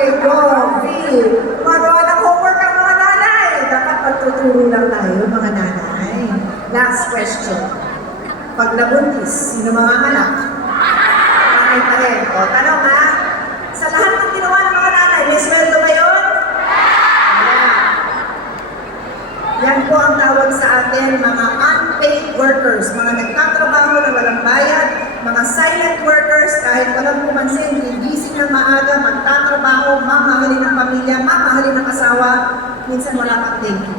Pedro, V. Magawa ng homework ang mga nanay. Dapat pagtuturo lang tayo, mga nanay. Last question. Pag nabuntis, sino mga anak? Nanay pa rin. O, tanong ha? Sa lahat ng ginawa ng mga nanay, may sweldo ba yun? Ayan. Yan po ang tawag sa atin, mga unpaid workers, mga nagtatrabaho mga silent workers, kahit walang pumansin, gigising ng maaga, magtatrabaho, mamahalin ng pamilya, mamahalin ng asawa, minsan wala pang thank you.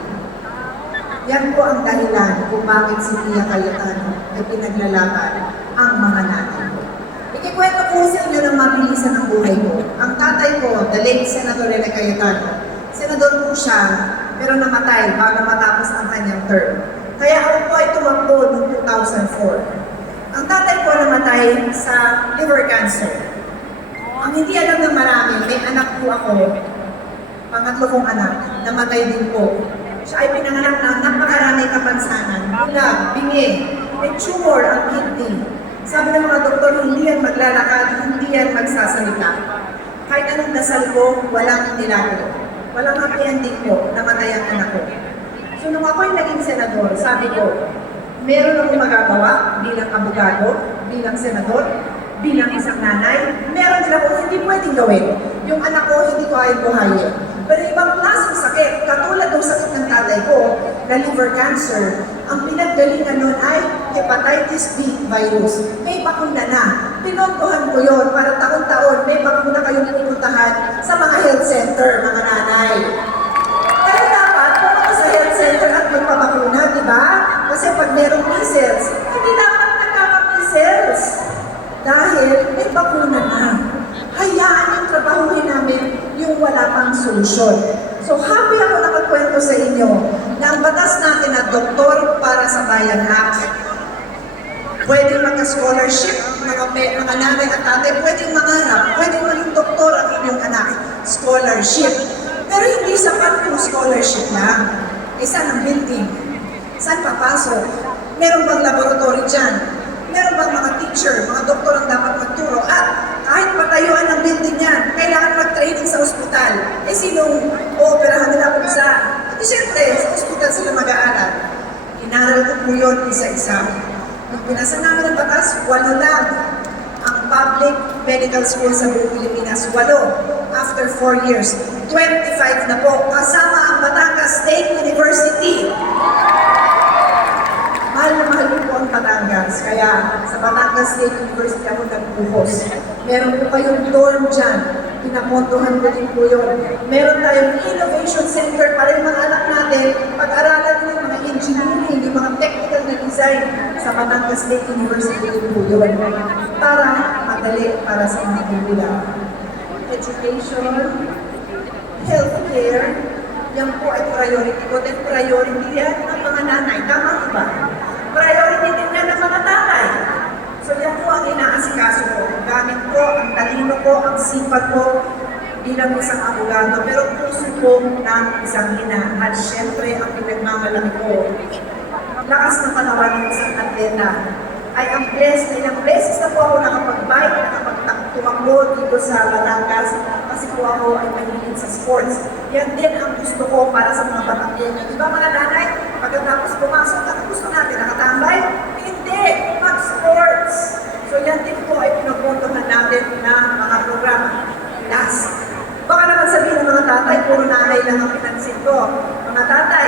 Yan po ang dahilan kung bakit si Pia Cayetano ay pinaglalaban ang mga nanay ko. Ikikwento ko sa inyo ng mabilisan ng buhay ko. Ang tatay ko, the late Senator Rene Cayetano, senador po siya, pero namatay bago matapos ang kanyang term. Kaya ako po ay tumakbo noong 2004. Ang tatay ko namatay sa liver cancer. Ang hindi alam ng marami, may anak po ako, pangatlo kong anak, namatay din po. Siya ay pinanganak ng napakaraming kapansanan. Bulag, bingi, may tumor ang kidney. Sabi ng mga doktor, hindi yan maglalakad, hindi yan magsasalita. Kahit anong dasal ko, walang inilago. Walang happy ending ko, namatay ang anak ko. So nung ako'y naging senador, sabi ko, meron akong magagawa bilang abogado, bilang senador, bilang isang nanay, meron din ako hindi pwedeng gawin. Yung anak ko, hindi ko ayaw buhayin. Pero ibang klaseng sakit, katulad ng sakit ng tatay ko, na liver cancer, ang pinaggalingan nun ay hepatitis B virus. May bakuna na. Pinontohan ko yon para taon-taon may bakuna kayong pupuntahan sa mga health center, mga nanay. Kaya dapat pumunta sa health center at magpabakuna, di ba? Kasi pag merong measles, hindi dapat nagkaka-measles. Dahil may bakuna na. Hayaan yung trabahuhin namin yung wala solusyon. So happy ako na magkwento sa inyo na ang batas natin na Doktor para sa Bayan Act Pwede magka-scholarship, mga, mga nanay at tatay, pwedeng mangarap, pwedeng maging doktor ang inyong anak. Scholarship. Pero hindi sapat yung scholarship lang. Isa ng building. Saan papasok? Meron bang laboratory dyan? Meron bang mga teacher, mga doktor ang dapat magturo? At kahit patayuan ng building yan, kailangan mag-training sa ospital. Eh sinong ooperahan nila kung sa... At siyempre, sa ospital sila mag-aaral. Inaral ko yun isa-isa. Nung pinasa namin ang batas, walo lang ang public medical school sa buong Pilipinas. Walo. After four years, 25 na po. Kasama ang Batangas State University. Mahal na mahal po ang Batangas. Kaya sa Batangas State University ako nagbuhos. Meron po kayong dorm dyan. Pinapontohan ko din po yun. Meron tayong innovation center para yung mga anak natin pag-aralan nila yung mga engineering, yung mga technical na design sa Batangas State University po yun. Para madali para sa mga bibilang. Education, healthcare, yan po ay priority ko. Then priority yan ng mga nanay. Tama ba? Priority din yan ng mga tatay. So yan po ang inaasikaso ko. Gamit ko, ang talino ko, ang sipat ko bilang isang abogado. Pero puso ko ng isang ina. At syempre, ang pinagmamalaki ko, lakas ng katawan ng isang Arena. I am blessed, ilang beses na po ako nakapag-bike, nakapag-tumakbo dito sa Batangas kasi po ako ay mahilig sa sports. Yan din ang gusto ko para sa mga Batangas. Di ba mga nanay, pagkatapos pumasok, ano gusto natin? Nakatambay? Hindi! Mag-sports! So yan din po ay pinapuntahan natin na mga programa. Last. Baka naman sabihin ng mga tatay, puro nanay lang ang pinansin ko. Mga tatay,